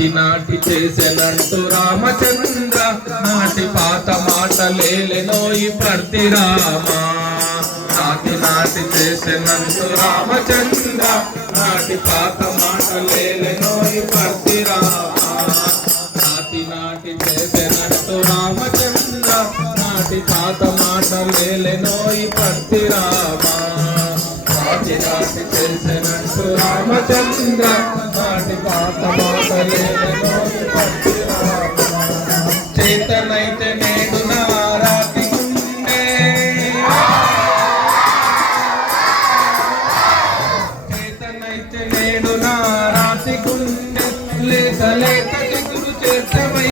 నాటి నాటి చేసెనంటూ రామచంద్ర నాటి పాత మాటలేలెనోయి ప్రతి రామ నాటి నాటి చేసెనంటూ రామచంద్ర నాటి పాత మాటలేలెనోయి ప్రతి రామ నాటి నాటి చేసెనంటూ రామచంద్ర నాటి పాత మాటలేలెనోయి ప్రతి రామ నాటి నాటి చేసెనంటూ రామచంద్ర నాటి పాత మాటలేలెనోయి ప్రతి రామ చేతనైతే నేడు నా రాతి గుండె చేతనైతే నేడు నా రాతి గుండె లేక లేక